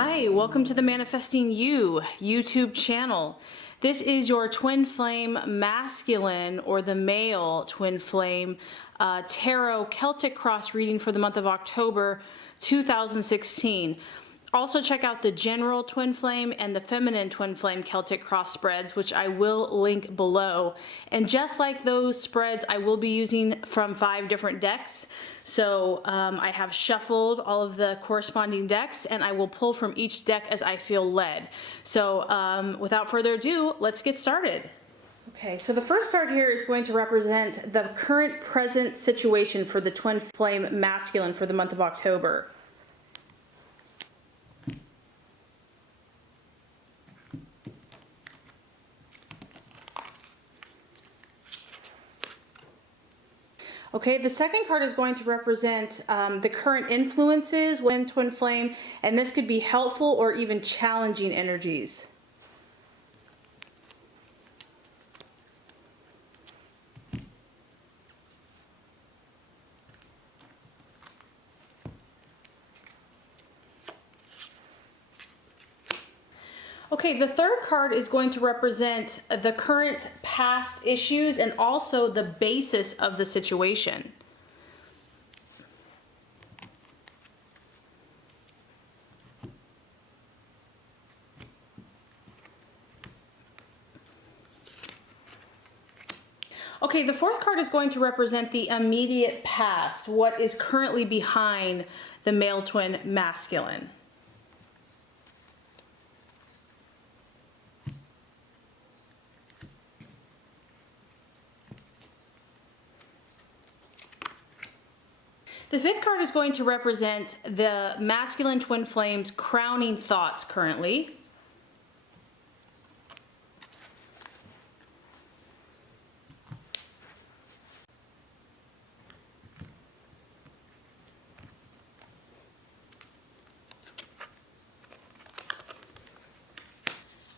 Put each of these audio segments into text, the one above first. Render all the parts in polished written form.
Hi, welcome to the Manifesting You YouTube channel. This is your twin flame masculine or the male twin flame tarot Celtic cross reading for the month of October 2016. Also check out the general twin flame and the feminine twin flame Celtic cross spreads, which I will link below. And just like those spreads, I will be using from 5 different decks. So I have shuffled all of the corresponding decks and I will pull from each deck as I feel led. So without further ado, let's get started. Okay, so the first card here is going to represent the current present situation for the twin flame masculine for the month of October. Okay, the second card is going to represent the current influences within twin flame, and this could be helpful or even challenging energies. Okay, the third card is going to represent the current past issues and also the basis of the situation. Okay, the fourth card is going to represent the immediate past, what is currently behind the male twin masculine. The fifth card is going to represent the masculine twin flame's crowning thoughts currently.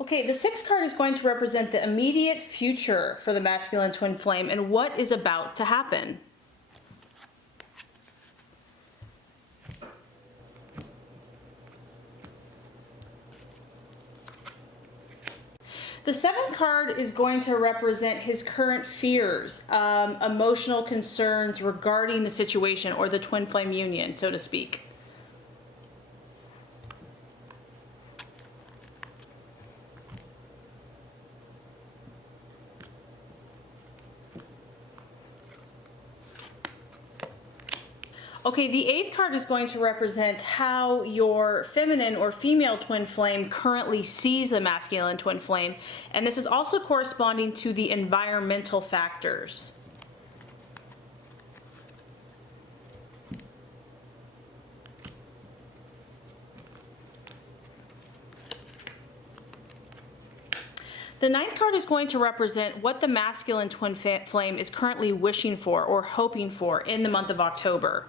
Okay, the sixth card is going to represent the immediate future for the masculine twin flame and what is about to happen. The seventh card is going to represent his current fears, emotional concerns regarding the situation or the twin flame union, so to speak. Okay, the eighth card is going to represent how your feminine or female twin flame currently sees the masculine twin flame, and this is also corresponding to the environmental factors. The ninth card is going to represent what the masculine twin flame is currently wishing for or hoping for in the month of October.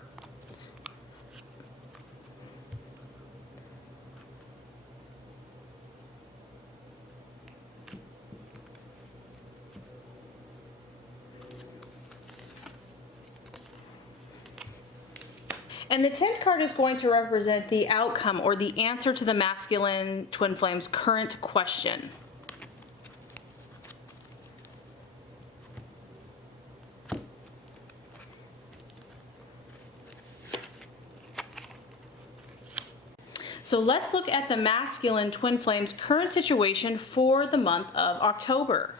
And the 10th card is going to represent the outcome or the answer to the masculine twin flame's current question. So let's look at the masculine twin flame's current situation for the month of October.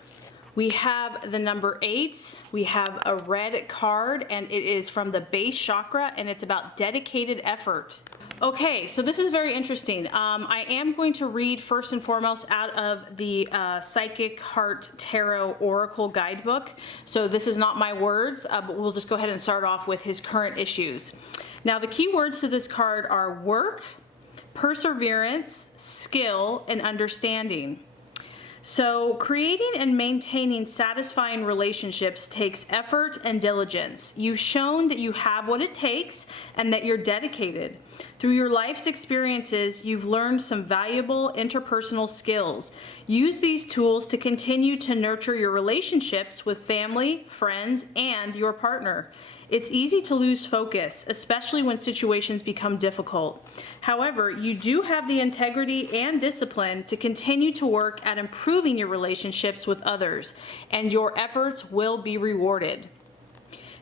We have the number 8, we have a red card, and it is from the base chakra, and it's about dedicated effort. Okay, so this is very interesting. I am going to read first and foremost out of the Psychic Heart Tarot Oracle Guidebook. So this is not my words, but we'll just go ahead and start off with his current issues. Now the key words to this card are work, perseverance, skill, and understanding. So creating and maintaining satisfying relationships takes effort and diligence. You've shown that you have what it takes and that you're dedicated. Through your life's experiences, you've learned some valuable interpersonal skills. Use these tools to continue to nurture your relationships with family, friends, and your partner. It's easy to lose focus, especially when situations become difficult. However, you do have the integrity and discipline to continue to work at improving your relationships with others, and your efforts will be rewarded.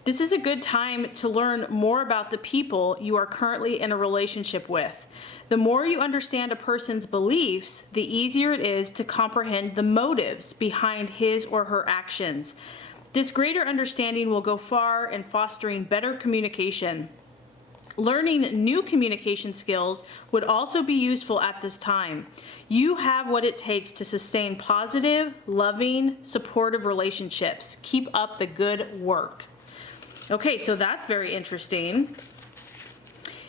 This is a good time to learn more about the people you are currently in a relationship with. The more you understand a person's beliefs, the easier it is to comprehend the motives behind his or her actions. This greater understanding will go far in fostering better communication. Learning new communication skills would also be useful at this time. You have what it takes to sustain positive, loving, supportive relationships. Keep up the good work. Okay, so that's very interesting.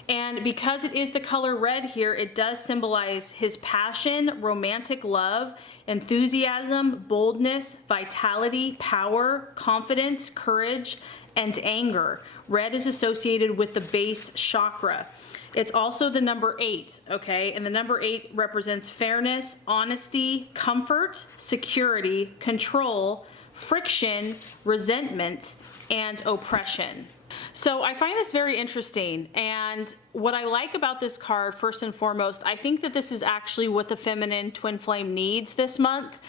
And because it is the color red here, it does symbolize his passion, romantic love, enthusiasm, boldness, vitality, power, confidence, courage, and anger. Red is associated with the base chakra. It's also the number 8, okay? And the number 8 represents fairness, honesty, comfort, security, control, friction, resentment, and oppression. So I find this very interesting, and what I like about this card, first and foremost, I think that this is actually what the feminine twin flame needs this month.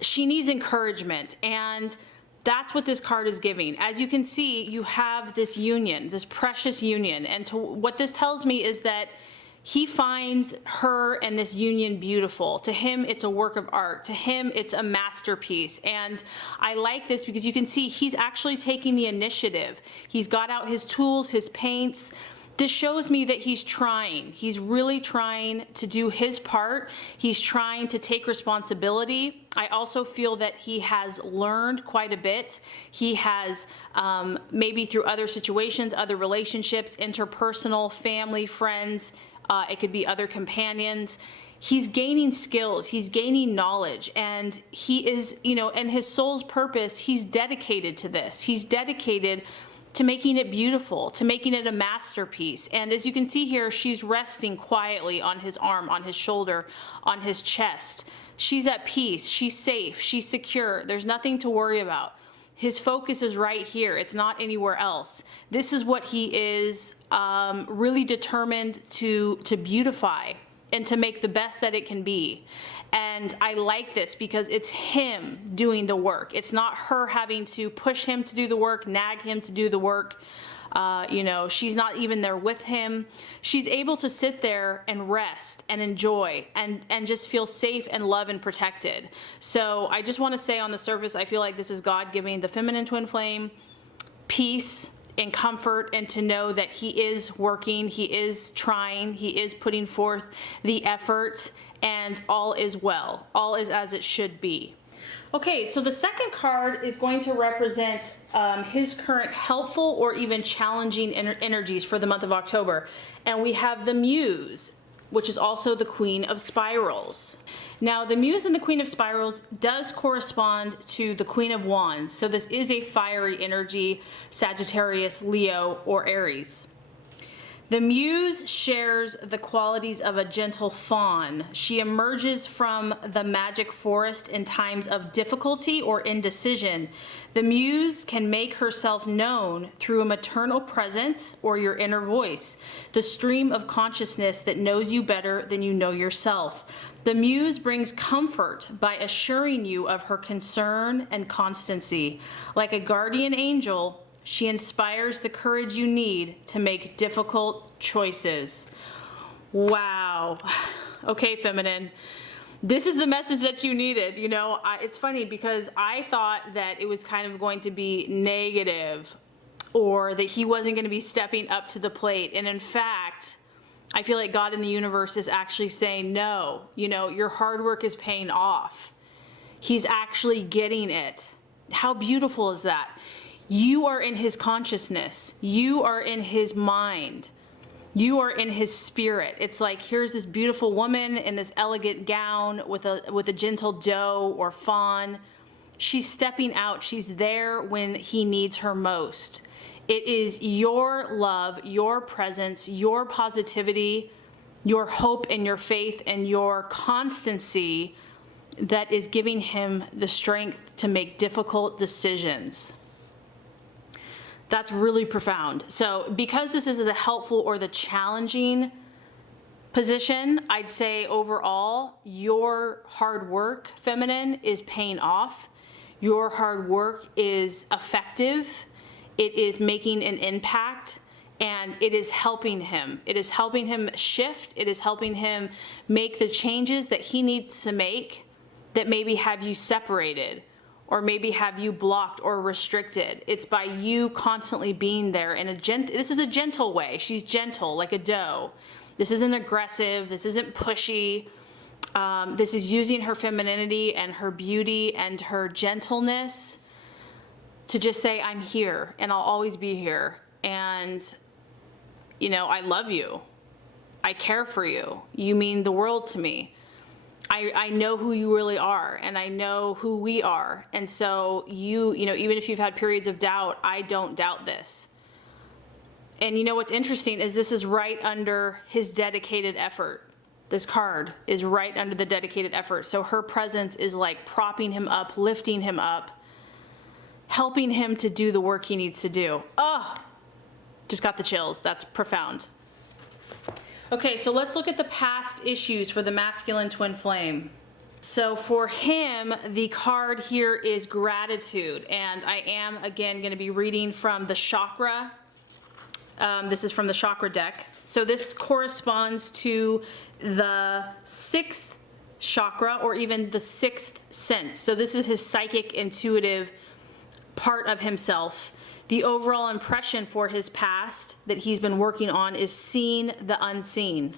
She needs encouragement, and that's what this card is giving. As you can see, you have this union, this precious union, and what this tells me is that he finds her and this union beautiful. To him, it's a work of art. To him, it's a masterpiece. And I like this because you can see he's actually taking the initiative. He's got out his tools, his paints. This shows me that he's trying. He's really trying to do his part. He's trying to take responsibility. I also feel that he has learned quite a bit. He has, maybe through other situations, other relationships, interpersonal, family, friends, it could be other companions. He's gaining skills, he's gaining knowledge, and he is, and his soul's purpose, he's dedicated to this. He's dedicated to making it beautiful, to making it a masterpiece. And as you can see here, she's resting quietly on his arm, on his shoulder, on his chest. She's at peace, she's safe, she's secure. There's nothing to worry about. His focus is right here. It's not anywhere else. This is what he is really determined to beautify and to make the best that it can be. And I like this because it's him doing the work. It's not her having to push him to do the work, nag him to do the work. She's not even there with him. She's able to sit there and rest and enjoy and just feel safe and loved and protected. So I just want to say on the surface, I feel like this is God giving the feminine twin flame peace and comfort, and to know that he is working, he is trying, he is putting forth the effort, and all is well. All is as it should be. Okay, so the second card is going to represent his current helpful or even challenging energies for the month of October. And we have the Muse, which is also the Queen of Spirals. Now, the Muse and the Queen of Spirals does correspond to the Queen of Wands. So this is a fiery energy, Sagittarius, Leo, or Aries. The Muse shares the qualities of a gentle fawn. She emerges from the magic forest in times of difficulty or indecision. The Muse can make herself known through a maternal presence or your inner voice, the stream of consciousness that knows you better than you know yourself. The Muse brings comfort by assuring you of her concern and constancy. Like a guardian angel, she inspires the courage you need to make difficult choices. Wow. Okay, feminine. This is the message that you needed. It's funny because I thought that it was kind of going to be negative, or that he wasn't going to be stepping up to the plate. And in fact, I feel like God in the universe is actually saying, no, your hard work is paying off. He's actually getting it. How beautiful is that? You are in his consciousness. You are in his mind. You are in his spirit. It's like, here's this beautiful woman in this elegant gown with a gentle doe or fawn. She's stepping out. She's there when he needs her most. It is your love, your presence, your positivity, your hope and your faith and your constancy that is giving him the strength to make difficult decisions. That's really profound. So because this is the helpful or the challenging position, I'd say overall, your hard work, feminine, is paying off. Your hard work is effective. It is making an impact, and it is helping him. It is helping him shift. It is helping him make the changes that he needs to make that maybe have you separated or maybe have you blocked or restricted. It's by you constantly being there in this is a gentle way. She's gentle, like a doe. This isn't aggressive. This isn't pushy. This is using her femininity and her beauty and her gentleness to just say, I'm here and I'll always be here. And, you know, I love you. I care for you. You mean the world to me. I know who you really are, and I know who we are. And so you know, even if you've had periods of doubt, I don't doubt this. And you know what's interesting is this is right under his dedicated effort. This card is right under the dedicated effort. So her presence is like propping him up, lifting him up, helping him to do the work he needs to do. Oh, just got the chills. That's profound. Okay, so let's look at the past issues for the masculine twin flame. So for him, the card here is gratitude. And I am, again, going to be reading from the chakra. This is from the chakra deck. So this corresponds to the 6th chakra, or even the 6th sense. So this is his psychic, intuitive part of himself. The overall impression for his past that he's been working on is seeing the unseen.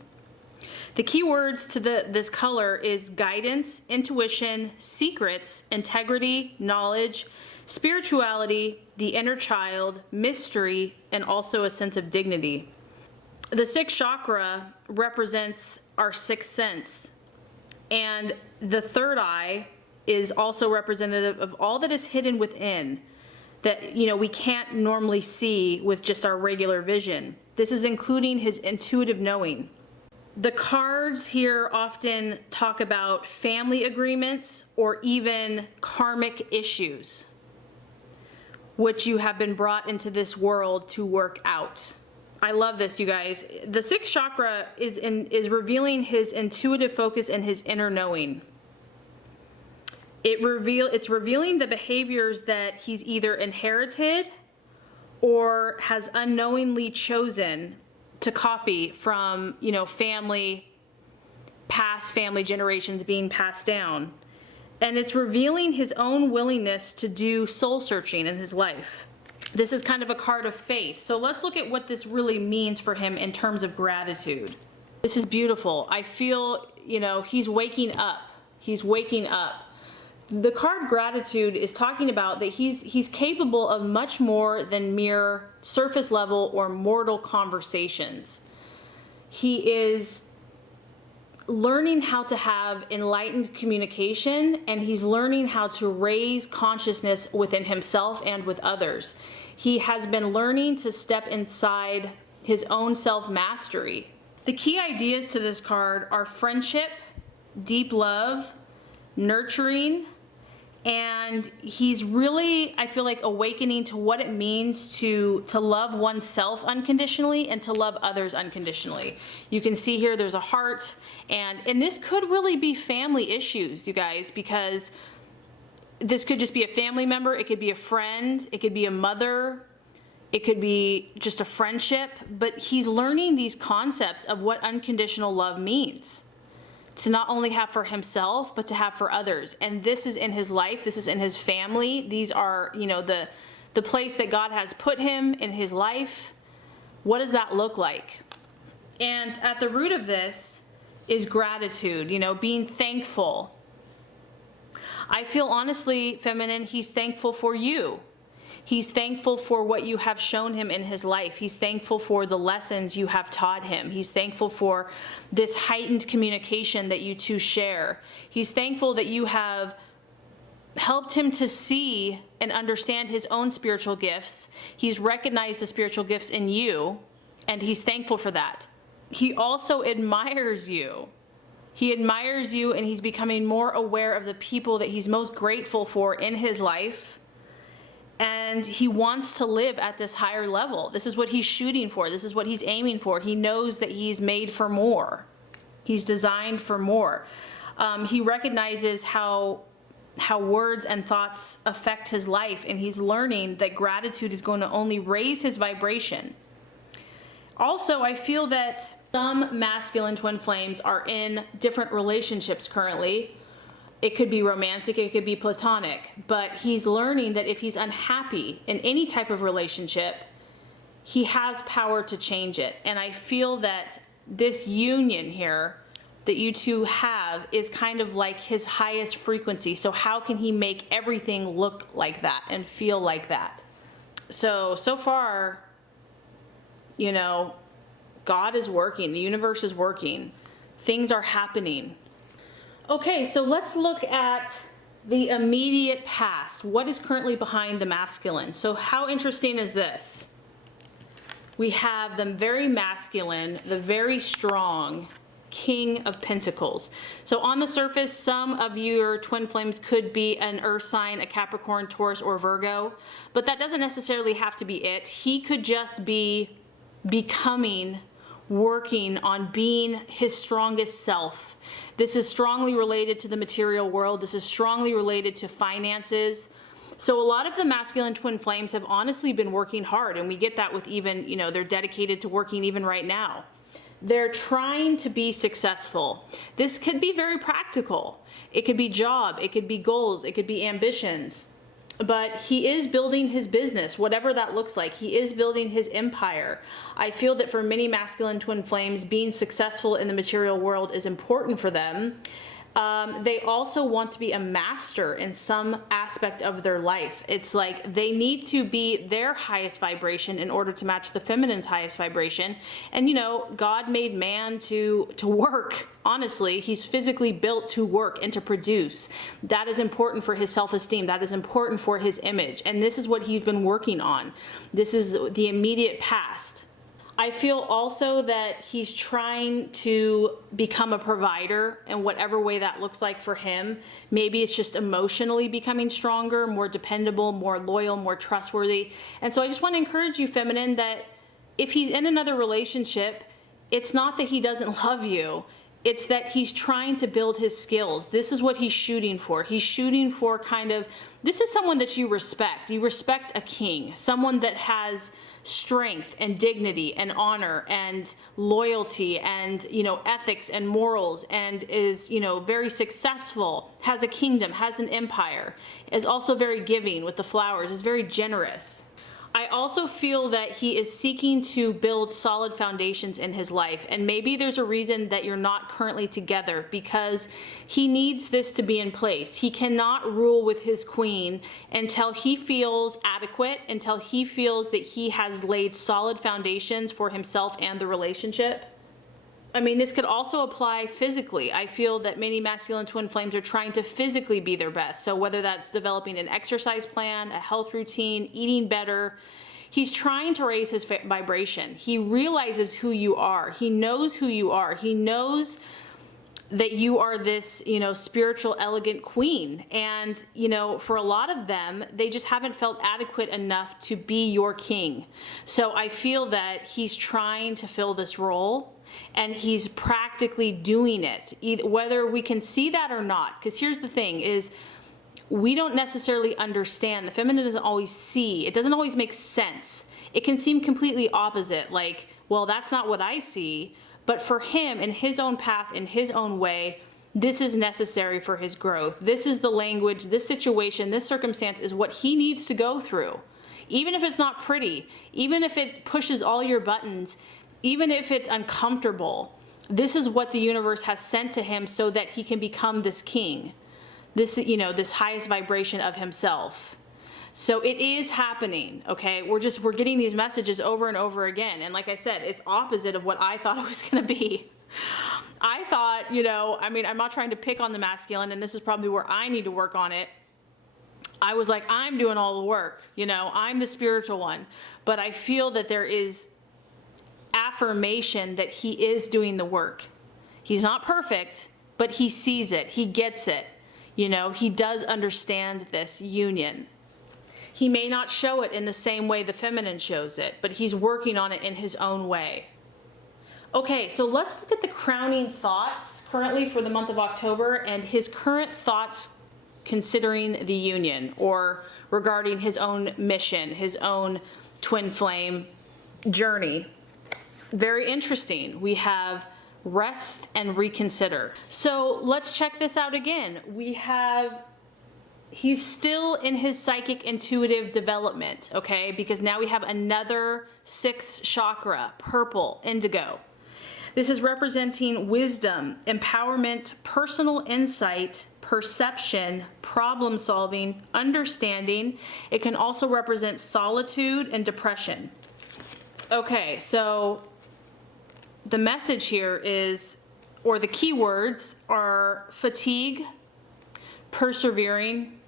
The key words to this color is guidance, intuition, secrets, integrity, knowledge, spirituality, the inner child, mystery, and also a sense of dignity. The 6th chakra represents our 6th sense, and the 3rd eye is also representative of all that is hidden within that, you know, we can't normally see with just our regular vision. This is including his intuitive knowing. The cards here often talk about family agreements or even karmic issues, which you have been brought into this world to work out. I love this, you guys. The 6th chakra is revealing his intuitive focus and his inner knowing. It's revealing the behaviors that he's either inherited or has unknowingly chosen to copy from, you know, past family generations being passed down. And it's revealing his own willingness to do soul searching in his life. This is kind of a card of faith. So let's look at what this really means for him in terms of gratitude. This is beautiful. I feel, you know, he's waking up. He's waking up. The card gratitude is talking about that he's capable of much more than mere surface level or mortal conversations. He is learning how to have enlightened communication, and he's learning how to raise consciousness within himself and with others. He has been learning to step inside his own self-mastery. The key ideas to this card are friendship, deep love, nurturing, and he's really, I feel like, awakening to what it means to love oneself unconditionally and to love others unconditionally. You can see here there's a heart, and this could really be family issues, you guys, because this could just be a family member, it could be a friend, it could be a mother, it could be just a friendship, but he's learning these concepts of what unconditional love means. To not only have for himself, but to have for others. And this is in his life, this is in his family. These are, you know, the place that God has put him in his life. What does that look like? And at the root of this is gratitude, you know, being thankful. I feel honestly, feminine, he's thankful for you. He's thankful for what you have shown him in his life. He's thankful for the lessons you have taught him. He's thankful for this heightened communication that you two share. He's thankful that you have helped him to see and understand his own spiritual gifts. He's recognized the spiritual gifts in you, and he's thankful for that. He also admires you. He admires you, and he's becoming more aware of the people that he's most grateful for in his life. And he wants to live at this higher level. This is what he's shooting for. This is what he's aiming for. He knows that he's made for more. He's designed for more. He recognizes how words and thoughts affect his life, and he's learning that gratitude is going to only raise his vibration. Also, I feel that some masculine twin flames are in different relationships currently. It could be romantic, it could be platonic, but he's learning that if he's unhappy in any type of relationship, he has power to change it. And I feel that this union here that you two have is kind of like his highest frequency. So how can he make everything look like that and feel like that? So far, you know, God is working, the universe is working, things are happening. Okay, so let's look at the immediate past. What is currently behind the masculine? So how interesting is this? We have the very masculine, the very strong King of Pentacles. So on the surface, some of your twin flames could be an earth sign, a Capricorn, Taurus, or Virgo, but that doesn't necessarily have to be it. He could just be working on being his strongest self. This is strongly related to the material world. This is strongly related to finances. So a lot of the masculine twin flames have honestly been working hard, and we get that with even, you know, they're dedicated to working even right now. They're trying to be successful. This could be very practical. It could be job, it could be goals, it could be ambitions. But he is building his business, whatever that looks like. He is building his empire. I feel that for many masculine twin flames, being successful in the material world is important for them. They also want to be a master in some aspect of their life. It's like they need to be their highest vibration in order to match the feminine's highest vibration. And you know, God made man to work. Honestly, he's physically built to work and to produce. That is important for his self-esteem. That is important for his image. And this is what he's been working on. This is the immediate past. I feel also that he's trying to become a provider in whatever way that looks like for him. Maybe it's just emotionally becoming stronger, more dependable, more loyal, more trustworthy. And so I just want to encourage you, feminine, that if he's in another relationship, it's not that he doesn't love you. It's that he's trying to build his skills. This is what he's shooting for. He's shooting for this is someone that you respect. You respect a king, someone that has strength and dignity and honor and loyalty and, you know, ethics and morals, and is, you know, very successful, has a kingdom, has an empire, is also very giving with the flowers, is very generous. I also feel that he is seeking to build solid foundations in his life, and maybe there's a reason that you're not currently together, because he needs this to be in place. He cannot rule with his queen until he feels adequate, until he feels that he has laid solid foundations for himself and the relationship. I mean, this could also apply physically. I feel that many masculine twin flames are trying to physically be their best. So whether that's developing an exercise plan, a health routine, eating better, he's trying to raise his vibration. He realizes who you are. He knows who you are. He knows that you are this, you know, spiritual, elegant queen. And, you know, for a lot of them, they just haven't felt adequate enough to be your king. So I feel that he's trying to fill this role, and he's practically doing it, whether we can see that or not. Because here's the thing is, we don't necessarily understand. The feminine doesn't always see. It doesn't always make sense. It can seem completely opposite, like, well, that's not what I see. But for him, in his own path, in his own way, this is necessary for his growth. This is the language, this situation, this circumstance is what he needs to go through. Even if it's not pretty, even if it pushes all your buttons, even if it's uncomfortable, this is what the universe has sent to him so that he can become this king, this, you know, this highest vibration of himself. So it is happening, okay? We're getting these messages over and over again. And like I said, it's opposite of what I thought it was gonna be. I thought, you know, I mean, I'm not trying to pick on the masculine, and this is probably where I need to work on it. I was like, I'm doing all the work, I'm the spiritual one. But I feel that there is affirmation that he is doing the work. He's not perfect, but he sees it. He gets it. He does understand this union. He may not show it in the same way the feminine shows it, but he's working on it in his own way. Okay, so let's look at the crowning thoughts currently for the month of October and his current thoughts considering the union or regarding his own mission, his own twin flame journey. Very interesting. We have rest and reconsider. So let's check this out again. He's still in his psychic intuitive development, okay? Because now we have another 6th chakra, purple, indigo. This is representing wisdom, empowerment, personal insight, perception, problem solving, understanding. It can also represent solitude and depression. Okay, so the message here is, or the keywords are fatigue, persevering,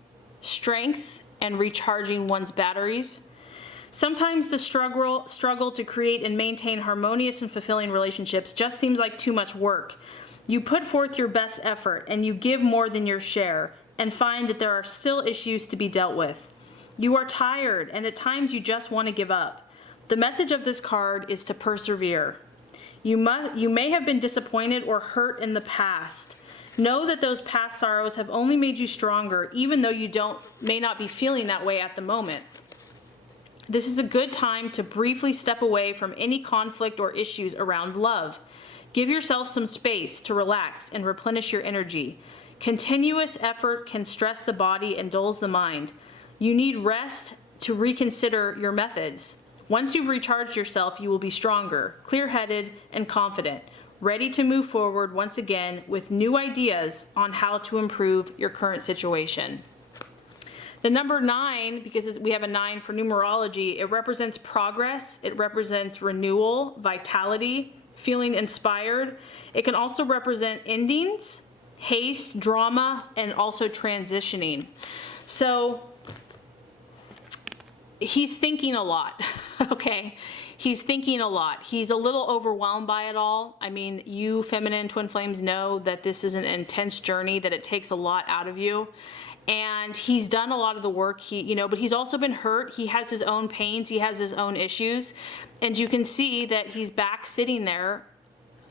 strength, and recharging one's batteries. Sometimes the struggle to create and maintain harmonious and fulfilling relationships just seems like too much work. You put forth your best effort and you give more than your share and find that there are still issues to be dealt with. You are tired and at times you just want to give up. The message of this card is to persevere. You may have been disappointed or hurt in the past. Know that those past sorrows have only made you stronger, even though you may not be feeling that way at the moment. This is a good time to briefly step away from any conflict or issues around love. Give yourself some space to relax and replenish your energy. Continuous effort can stress the body and dulls the mind. You need rest to reconsider your methods. Once you've recharged yourself, you will be stronger, clear-headed, and confident, ready to move forward once again with new ideas on how to improve your current situation. The number 9, because we have a 9 for numerology, it represents progress, it represents renewal, vitality, feeling inspired. It can also represent endings, haste, drama, and also transitioning. So he's thinking a lot, okay? He's thinking a lot. He's a little overwhelmed by it all. I mean, you feminine twin flames know that this is an intense journey, that it takes a lot out of you. And he's done a lot of the work, but he's also been hurt. He has his own pains. He has his own issues. And you can see that he's back sitting there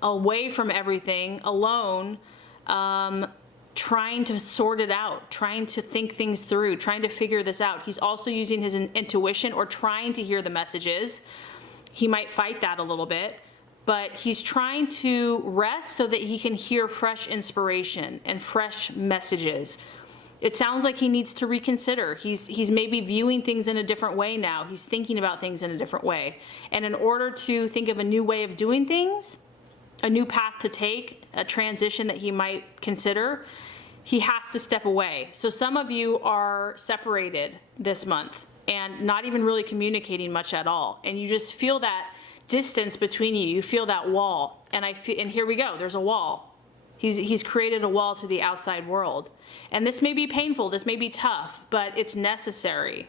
away from everything, alone, trying to sort it out, trying to think things through, trying to figure this out. He's also using his intuition or trying to hear the messages. He might fight that a little bit, but he's trying to rest so that he can hear fresh inspiration and fresh messages. It sounds like he needs to reconsider. He's maybe viewing things in a different way now. He's thinking about things in a different way. And in order to think of a new way of doing things, a new path to take, a transition that he might consider, he has to step away. So some of you are separated this month and not even really communicating much at all. And you just feel that distance between you. You feel that wall. And here we go, there's a wall. He's created a wall to the outside world. And this may be painful, this may be tough, but it's necessary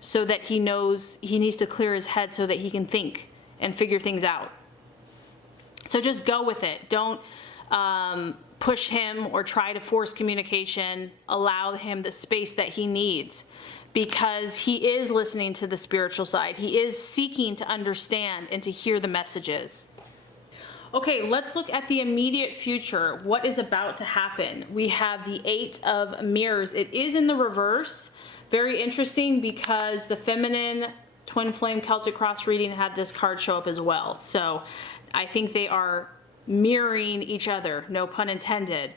so that he knows he needs to clear his head so that he can think and figure things out. So just go with it. Don't push him or try to force communication. Allow him the space that he needs, because he is listening to the spiritual side. He is seeking to understand and to hear the messages. Okay, let's look at the immediate future. What is about to happen? We have the 8 of Mirrors. It is in the reverse. Very interesting, because the feminine twin flame Celtic cross reading had this card show up as well. So I think they are mirroring each other, no pun intended.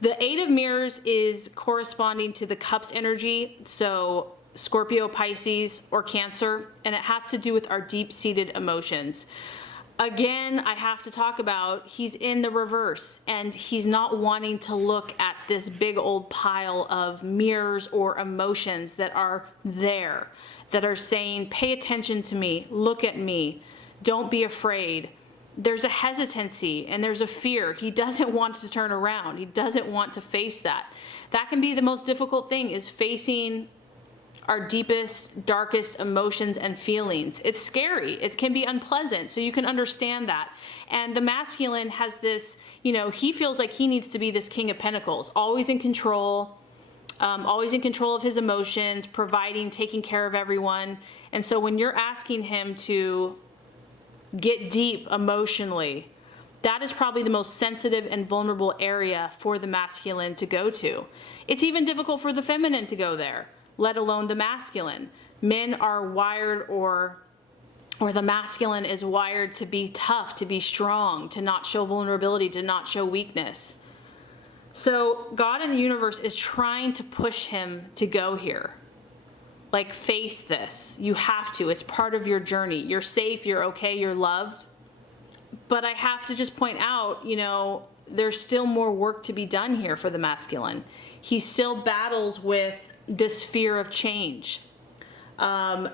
The 8 of Mirrors is corresponding to the Cups energy, so Scorpio, Pisces, or Cancer, and it has to do with our deep-seated emotions. Again, I have to talk about, he's in the reverse, and he's not wanting to look at this big old pile of mirrors or emotions that are there, that are saying, pay attention to me, look at me, don't be afraid. there's a hesitancy and there's a fear. He doesn't want to turn around. He doesn't want to face that. That can be the most difficult thing, is facing our deepest, darkest emotions and feelings. It's scary. It can be unpleasant. So you can understand that. And the masculine has this, you know, he feels like he needs to be this King of Pentacles, always in control of his emotions, providing, taking care of everyone. And so when you're asking him to get deep emotionally, that is probably the most sensitive and vulnerable area for the masculine to go to. It's even difficult for the feminine to go there, let alone the masculine. Men are wired, or the masculine is wired to be tough, to be strong, to not show vulnerability, to not show weakness. So God in the universe is trying to push him to go here. Like, face this. You have to. It's part of your journey. You're safe, you're okay, you're loved. But I have to just point out, you know, there's still more work to be done here for the masculine. He still battles with this fear of change,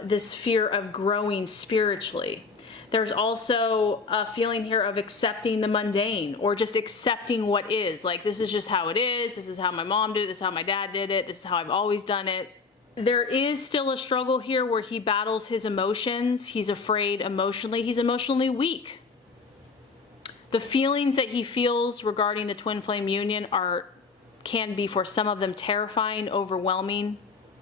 this fear of growing spiritually. There's also a feeling here of accepting the mundane, or just accepting what is. Like, this is just how it is. This is how my mom did it. This is how my dad did it. This is how I've always done it. There is still a struggle here where he battles his emotions. He's afraid emotionally. He's emotionally weak. The feelings that he feels regarding the twin flame union can be, for some of them, terrifying, overwhelming.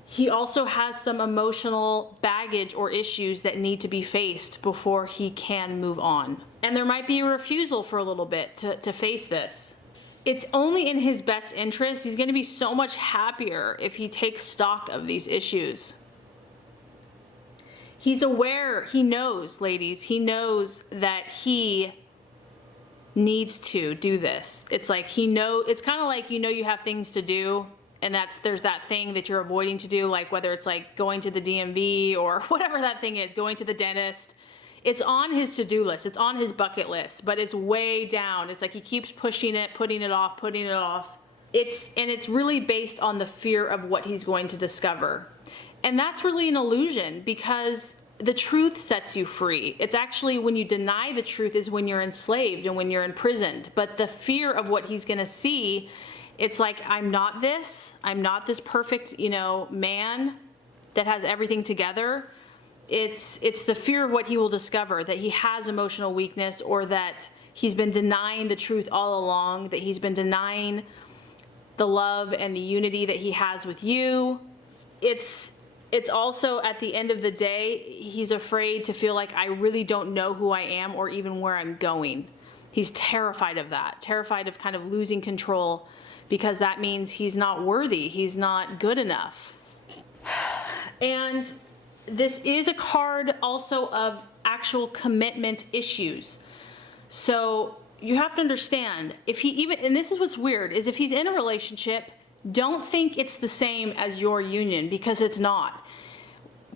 He also has some emotional baggage or issues that need to be faced before he can move on. And there might be a refusal for a little bit to face this. It's only in his best interest. He's going to be so much happier if he takes stock of these issues. He's aware, he knows, ladies, he knows that he needs to do this. It's like it's kind of like, you know, you have things to do, and there's that thing that you're avoiding to do, like whether it's like going to the DMV or whatever that thing is, going to the dentist. It's on his to-do list. It's on his bucket list, but it's way down. It's like he keeps pushing it, putting it off, putting it off. It's really based on the fear of what he's going to discover. And that's really an illusion, because the truth sets you free. It's actually, when you deny the truth is when you're enslaved and when you're imprisoned. But the fear of what he's going to see, it's like, I'm not this perfect, you know, man that has everything together. It's the fear of what he will discover, that he has emotional weakness, or that he's been denying the truth all along, that he's been denying the love and the unity that he has with you. It's also, at the end of the day, he's afraid to feel like, I really don't know who I am or even where I'm going. He's terrified of that, terrified of kind of losing control, because that means he's not worthy, he's not good enough. And this is a card also of actual commitment issues. So you have to understand, if he even, and this is what's weird, is if he's in a relationship, don't think it's the same as your union, because it's not.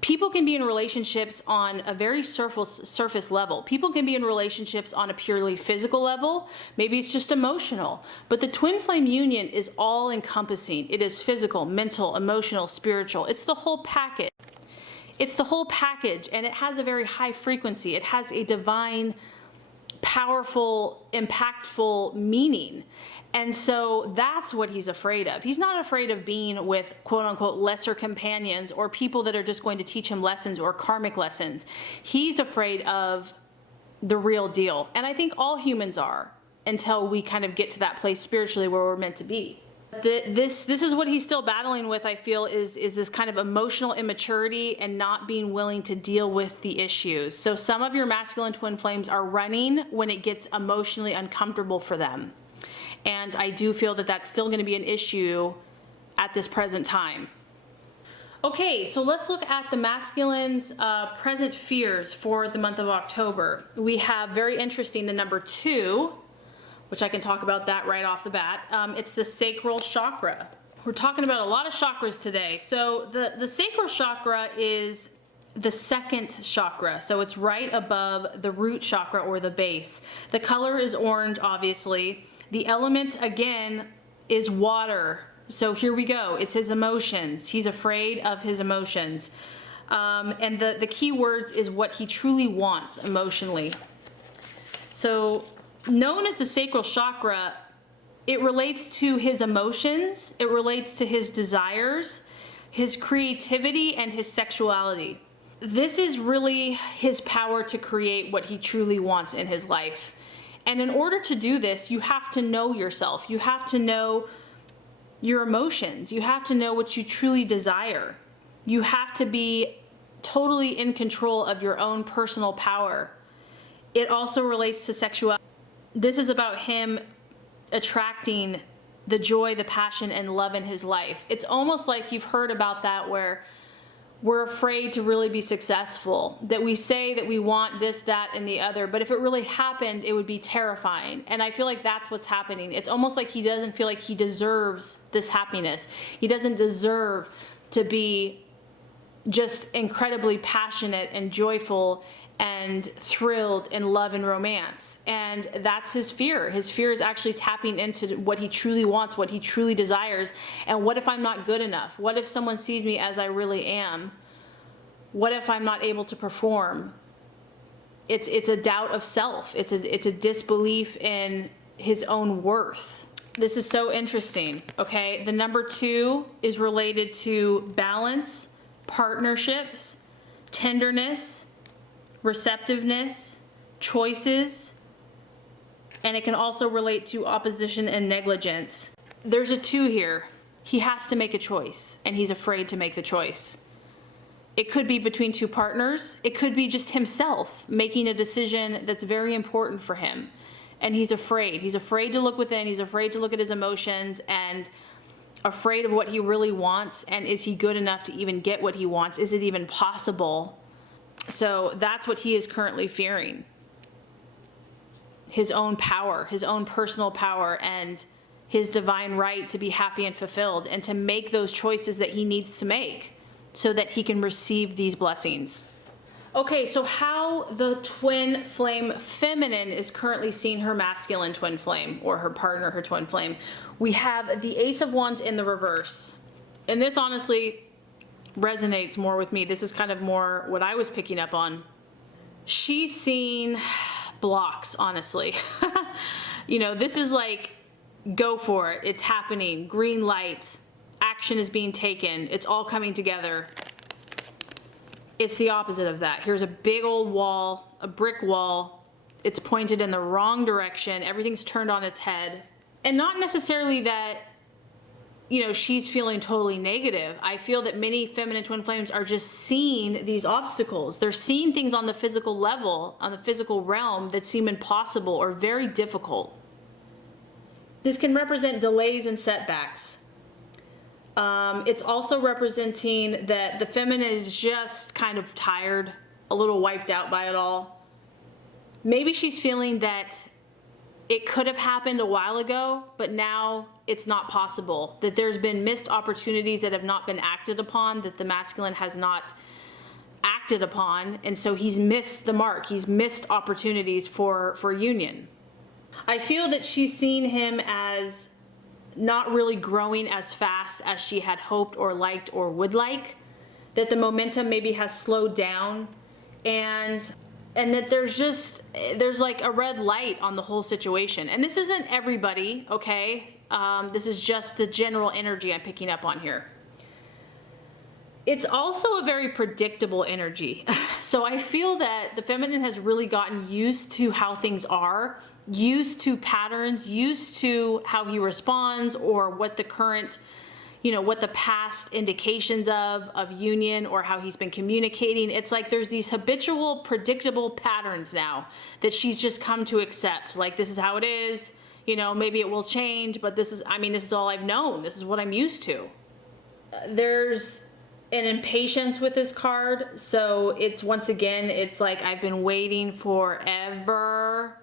People can be in relationships on a very surface level. People can be in relationships on a purely physical level. Maybe it's just emotional. But the twin flame union is all encompassing. It is physical, mental, emotional, spiritual. It's the whole package. It's the whole package, and it has a very high frequency. It has a divine, powerful, impactful meaning. And so that's what he's afraid of. He's not afraid of being with quote unquote lesser companions or people that are just going to teach him lessons or karmic lessons. He's afraid of the real deal. And I think all humans are, until we kind of get to that place spiritually where we're meant to be. This is what he's still battling with, I feel, is this kind of emotional immaturity and not being willing to deal with the issues. So some of your masculine twin flames are running when it gets emotionally uncomfortable for them. And I do feel that that's still going to be an issue at this present time. Okay, so let's look at the masculine's present fears for the month of October. We have, very interesting, the number 2, which I can talk about that right off the bat. It's the sacral chakra. We're talking about a lot of chakras today. So the sacral chakra is the second chakra. So it's right above the root chakra, or the base. The color is orange, obviously. The element, again, is water. So here we go. It's his emotions. He's afraid of his emotions. And the key words is what he truly wants emotionally. So known as the sacral chakra, it relates to his emotions, it relates to his desires, his creativity, and his sexuality. This is really his power to create what he truly wants in his life. And in order to do this, you have to know yourself. You have to know your emotions. You have to know what you truly desire. You have to be totally in control of your own personal power. It also relates to sexuality. This is about him attracting the joy, the passion, and love in his life. It's almost like you've heard about that, where we're afraid to really be successful, that we say that we want this, that, and the other, but if it really happened, it would be terrifying. And I feel like that's what's happening. It's almost like he doesn't feel like he deserves this happiness. He doesn't deserve to be just incredibly passionate and joyful and thrilled in love and romance. And that's his fear. His fear is actually tapping into what he truly wants, what he truly desires. And what if I'm not good enough? What if someone sees me as I really am? What if I'm not able to perform? It's a doubt of self. It's a disbelief in his own worth. This is so interesting, okay? The number 2 is related to balance, partnerships, tenderness, receptiveness, choices, and it can also relate to opposition and negligence. There's a 2 here. He has to make a choice, and he's afraid to make the choice. It could be between 2 partners. It could be just himself making a decision that's very important for him, and he's afraid. He's afraid to look within. He's afraid to look at his emotions, and afraid of what he really wants, and is he good enough to even get what he wants? Is it even possible? So that's what he is currently fearing. His own power, his own personal power, and his divine right to be happy and fulfilled, and to make those choices that he needs to make so that he can receive these blessings. Okay, so how the twin flame feminine is currently seeing her masculine twin flame, or her partner, her twin flame. We have the Ace of Wands in the reverse. And this honestly resonates more with me. This is kind of more what I was picking up on. She's seeing blocks, honestly. You know, this is like, go for it. It's happening. Green light. Action is being taken. It's all coming together. It's the opposite of that. Here's a big old wall, a brick wall. It's pointed in the wrong direction. Everything's turned on its head. And not necessarily that, you know, she's feeling totally negative. I feel that many feminine twin flames are just seeing these obstacles. They're seeing things on the physical level, on the physical realm, that seem impossible or very difficult. This can represent delays and setbacks. It's also representing that the feminine is just kind of tired, a little wiped out by it all. Maybe she's feeling that it could have happened a while ago, but now it's not possible. That there's been missed opportunities that have not been acted upon, that the masculine has not acted upon, and so he's missed the mark. He's missed opportunities for union. I feel that she's seen him as not really growing as fast as she had hoped or liked or would like, that the momentum maybe has slowed down, and that there's like a red light on the whole situation. And this isn't everybody, okay? This is just the general energy I'm picking up on here. It's also a very predictable energy. So I feel that the feminine has really gotten used to how things are, used to patterns, used to how he responds, or what the current, you know, what the past indications of union, or how he's been communicating. It's like there's these habitual, predictable patterns now that she's just come to accept. Like, this is how it is, you know, maybe it will change, but this is all I've known. This is what I'm used to. There's an impatience with this card. So it's, once again, it's like I've been waiting forever.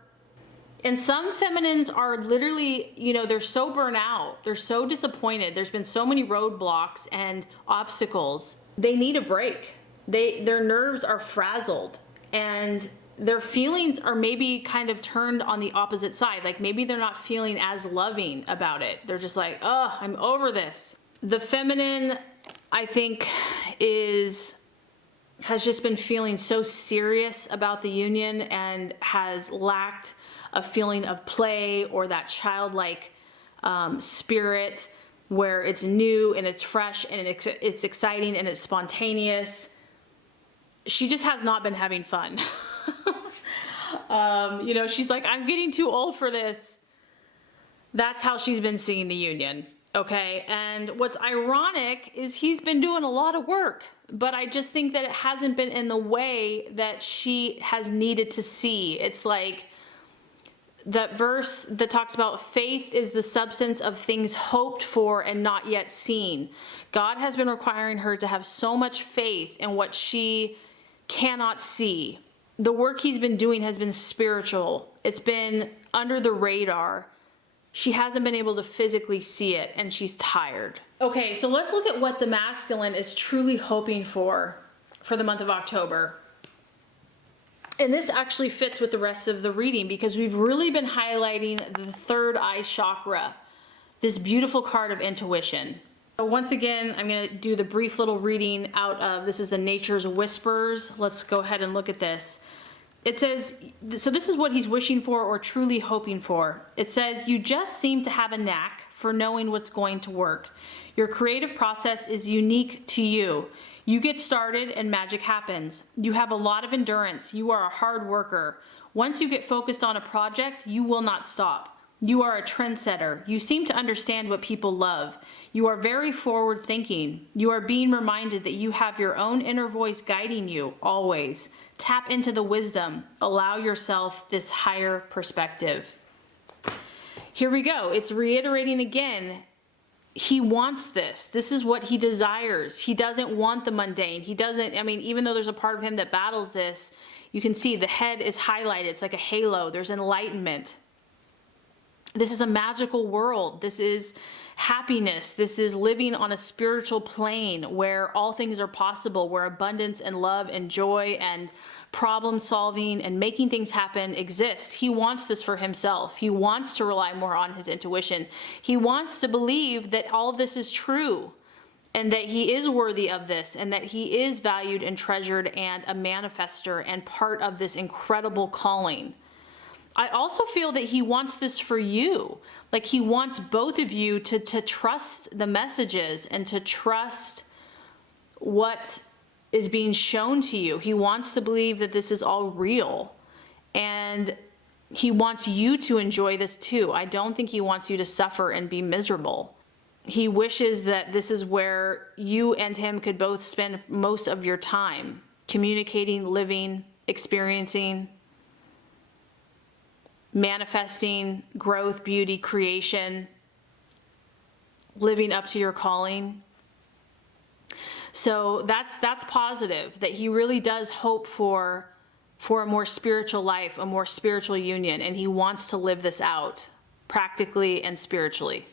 And some feminines are literally, you know, they're so burnt out. They're so disappointed. There's been so many roadblocks and obstacles. They need a break. Their nerves are frazzled, and their feelings are maybe kind of turned on the opposite side. Like, maybe they're not feeling as loving about it. They're just like, oh, I'm over this. The feminine, I think, has just been feeling so serious about the union, and has lacked a feeling of play or that childlike spirit where it's new and it's fresh and it's exciting and it's spontaneous. She just has not been having fun. You know, she's like, I'm getting too old for this. That's how she's been seeing the union. Okay, and what's ironic is he's been doing a lot of work, but I just think that it hasn't been in the way that she has needed to see. It's like that verse that talks about faith is the substance of things hoped for and not yet seen. God has been requiring her to have so much faith in what she cannot see. The work he's been doing has been spiritual. It's been under the radar. She hasn't been able to physically see it, and she's tired. Okay, so let's look at what the masculine is truly hoping for the month of October. And this actually fits with the rest of the reading because we've really been highlighting the third eye chakra, this beautiful card of intuition. So once again, I'm going to do the brief little reading out of, this is the Nature's Whispers. Let's go ahead and look at this. It says, so this is what he's wishing for or truly hoping for. It says, you just seem to have a knack for knowing what's going to work. Your creative process is unique to you. You get started and magic happens. You have a lot of endurance. You are a hard worker. Once you get focused on a project, you will not stop. You are a trendsetter. You seem to understand what people love. You are very forward thinking. You are being reminded that you have your own inner voice guiding you always. Tap into the wisdom. Allow yourself this higher perspective. Here we go. It's reiterating again. He wants this. This is what he desires. He doesn't want the mundane. He doesn't, I mean, even though there's a part of him that battles this, you can see the head is highlighted. It's like a halo. There's enlightenment. This is a magical world. This is happiness. This is living on a spiritual plane where all things are possible, where abundance and love and joy and problem solving and making things happen exist. He wants this for himself. He wants to rely more on his intuition. He wants to believe that all of this is true and that he is worthy of this and that he is valued and treasured and a manifester and part of this incredible calling. I also feel that he wants this for you. Like he wants both of you to trust the messages and to trust what is being shown to you. He wants to believe that this is all real. And he wants you to enjoy this too. I don't think he wants you to suffer and be miserable. He wishes that this is where you and him could both spend most of your time communicating, living, experiencing, manifesting growth, beauty, creation, living up to your calling. So that's positive, that he really does hope for a more spiritual life, a more spiritual union, and he wants to live this out practically and spiritually.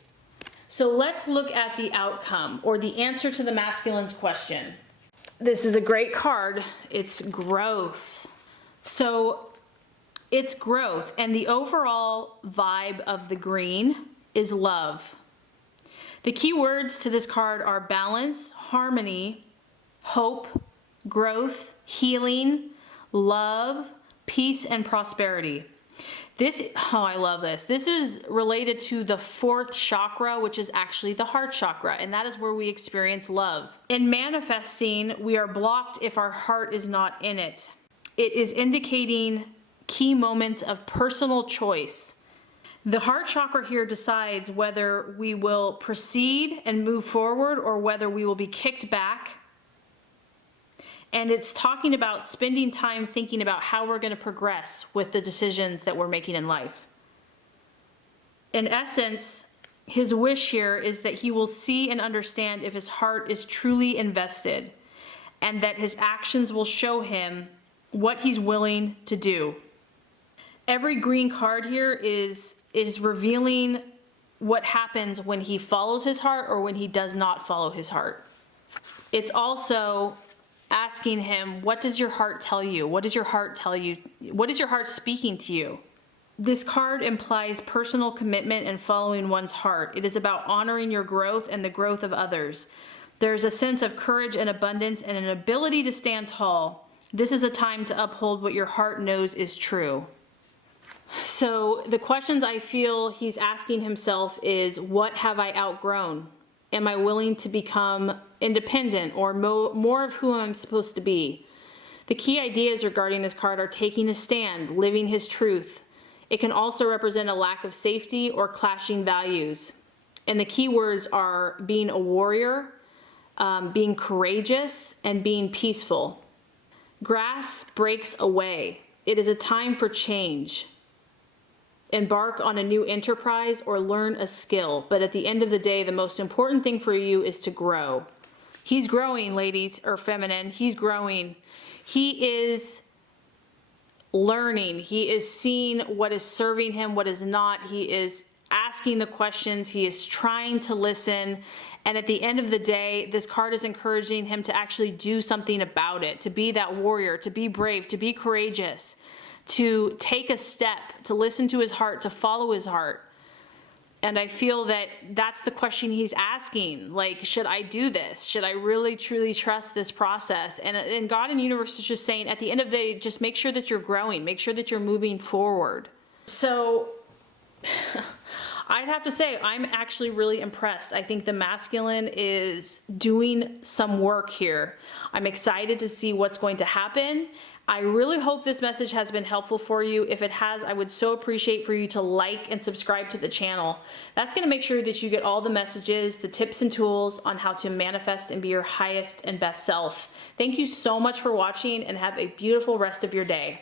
So let's look at the outcome or the answer to the masculine's question. This is a great card. It's growth. So it's growth, and the overall vibe of the green is love. The key words to this card are balance, harmony, hope, growth, healing, love, peace, and prosperity. I love this. This is related to the fourth chakra, which is actually the heart chakra, and that is where we experience love. In manifesting, we are blocked if our heart is not in it. It is indicating key moments of personal choice. The heart chakra here decides whether we will proceed and move forward or whether we will be kicked back. And it's talking about spending time thinking about how we're going to progress with the decisions that we're making in life. In essence, his wish here is that he will see and understand if his heart is truly invested and that his actions will show him what he's willing to do. Every green card here is revealing what happens when he follows his heart or when he does not follow his heart. It's also asking him, what does your heart tell you? What does your heart tell you? What is your heart speaking to you? This card implies personal commitment and following one's heart. It is about honoring your growth and the growth of others. There's a sense of courage and abundance and an ability to stand tall. This is a time to uphold what your heart knows is true. So the questions I feel he's asking himself is, what have I outgrown? Am I willing to become independent or more of who I'm supposed to be? The key ideas regarding this card are taking a stand, living his truth. It can also represent a lack of safety or clashing values. And the key words are being a warrior, being courageous, and being peaceful. Grass breaks away. It is a time for change. Embark on a new enterprise or learn a skill. But at the end of the day, the most important thing for you is to grow. He's growing, ladies, or feminine. He's growing. He is learning. He is seeing what is serving him, what is not. He is asking the questions. He is trying to listen. And at the end of the day, this card is encouraging him to actually do something about it, to be that warrior, to be brave, to be courageous, to take a step, to listen to his heart, to follow his heart. And I feel that that's the question he's asking. Like, should I do this? Should I really, truly trust this process? And God and the universe is just saying, at the end of the day, just make sure that you're growing. Make sure that you're moving forward. So I'd have to say, I'm actually really impressed. I think the masculine is doing some work here. I'm excited to see what's going to happen. I really hope this message has been helpful for you. If it has, I would so appreciate for you to like and subscribe to the channel. That's going to make sure that you get all the messages, the tips and tools on how to manifest and be your highest and best self. Thank you so much for watching, and have a beautiful rest of your day.